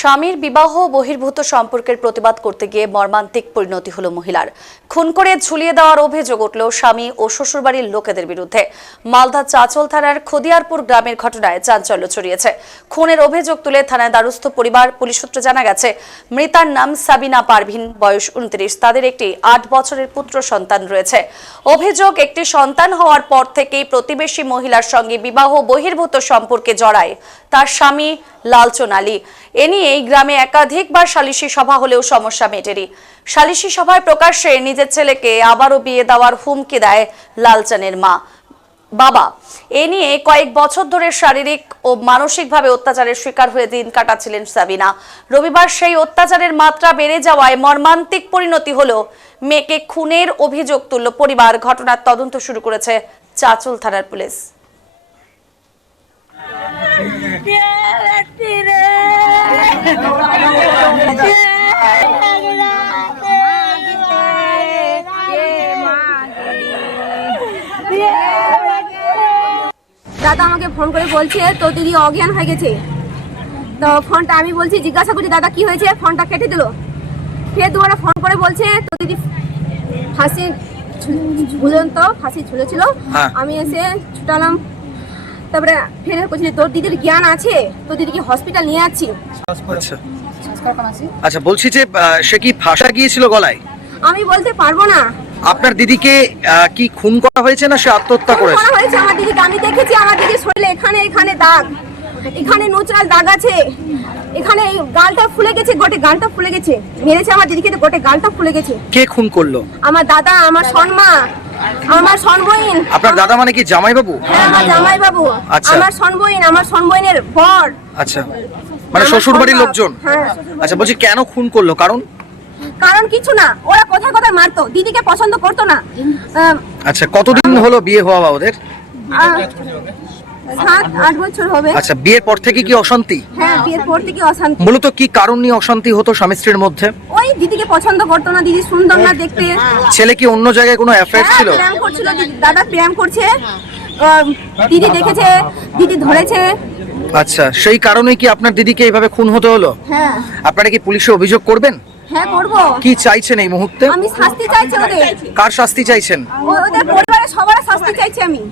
স্বামীর বিবাহ বহির্ভূত সম্পর্কের প্রতিবাদ করতে গিয়ে মর্মান্তিক পরিণতি হলো মহিলার। খুন করে ঝুলিয়ে দেওয়ার অভিযোগ উঠল স্বামী ও শ্বশুরবাড়ির লোকেদের বিরুদ্ধে। মালদা চাচল থানার খদিয়ারপুর গ্রামের ঘটনায় চাঞ্চল্য ছড়িয়েছে। খুনের অভিযোগ তুলে থানায় দ্বারস্থ পরিবার। পুলিশ সূত্রে জানা গেছে, মৃতার নাম সাবিনা পারভিন, বয়স 29। তাদের একটি 8 বছরের পুত্র সন্তান রয়েছে। অভিযোগ, একটি সন্তান হওয়ার পর থেকেই প্রতিবেশী মহিলার সঙ্গে বিবাহ বহির্ভূত সম্পর্কে জড়ায় তার স্বামী লালচন আলী। এ নিয়ে এই গ্রামে একাধিকবার সালিশি সভা হলেও সমস্যা মেটেনি। সালিশি সভায় প্রকাশ্যে নিজের ছেলেকে আবারও বিয়ে দেওয়ার হুমকি দেয় লালচনের বাবা। এ নিয়ে কয়েক বছর ধরে শারীরিক ও মানসিকভাবে অত্যাচারের শিকার হয়ে দিন কাটাচ্ছিলেন সাবিনা। রবিবার সেই অত্যাচারের মাত্রা বেড়ে যাওয়ায় মর্মান্তিক পরিণতি হলো। মেয়েকে খুনের অভিযোগ তুলল পরিবার। ঘটনার তদন্ত শুরু করেছে চাচল থানার পুলিশ। দাদা আমাকে ফোন করে বলছে তো দিদি অজ্ঞান হয়ে গেছে। তো ফোনটা আমি বলছি, জিজ্ঞাসা করছি দাদা কি হয়েছে, ফোনটা কেটে দিল। ফের দুবারা ফোন করে বলছে তো দিদি ফাঁসি ঝুলন্ত ফাঁসি ঝুলেছিল। আমি এসে ছুটালাম। তারপরে ফের বলছি তোর দিদির জ্ঞান আছে, তোর দিদিকে হসপিটাল নিয়ে যাচ্ছি। আচ্ছা, বলছি যে সে কি ফাঁসা গিয়েছিল গলায়? আমি বলতে পারবো না। আপনার দিদিকে কি খুন করা হয়েছে না সে আত্মহত্যা করেছে? করা হয়েছে। আমার দিদিকে আমি দেখেছি, আমার দিদির শরীরে এখানে এখানে দাগ, এখানে নোচড়াল দাগ আছে, এখানে গালটা ফুলে গেছে, গোটে গালটা ফুলে গেছে। মেরেছে আমার দিদিকে, তো গোটে গালটা ফুলে গেছে। কে খুন করলো? আমার দাদা, আমার সন্মা, আমার সনবইন। আপনার দাদা মানে কি জামাই বাবু? হ্যাঁ, আমার জামাই বাবু। আচ্ছা। আমার সনবইন, আমার সনবইনের বর। আচ্ছা, মানে শ্বশুর বাড়ির লোকজন? হ্যাঁ। আচ্ছা, বলছি কেন খুন করলো? কারণ কিছু না, ওরা কোথায় কোথায় মারতো, দিদিকে পছন্দ করতো না। আচ্ছা, কতদিন হলো বিয়ে হওয়া ওদের? 7-8 বছর হবে। আচ্ছা, বিয়ের পর থেকে কি অশান্তি? হ্যাঁ, বিয়ের পর থেকে অশান্তি। মূলত কি কারণ নিয়ে অশান্তি হতো স্বামী স্ত্রীর মধ্যে? ওই দিদিকে পছন্দ করতো না, দিদি সুন্দর না দেখতে। ছেলে কি অন্য জায়গায় কোনো অ্যাফেয়ার ছিল? প্রেম করছিল, দাদা প্রেম করছে, দিদি দেখেছে, দিদি ধরেছে। আচ্ছা, সেই কারণেই কি আপনার দিদিকে এইভাবে খুন হতে হলো? হ্যাঁ। আপনারা কি পুলিশে অভিযোগ করবেন? হ্যাঁ, করবো। কি চাইছেন এই মুহূর্তে? আমি শাস্তি চাইছি ওদের। কার শাস্তি চাইছেন? ওদের পরিবারের সবার শাস্তি চাইছি আমি।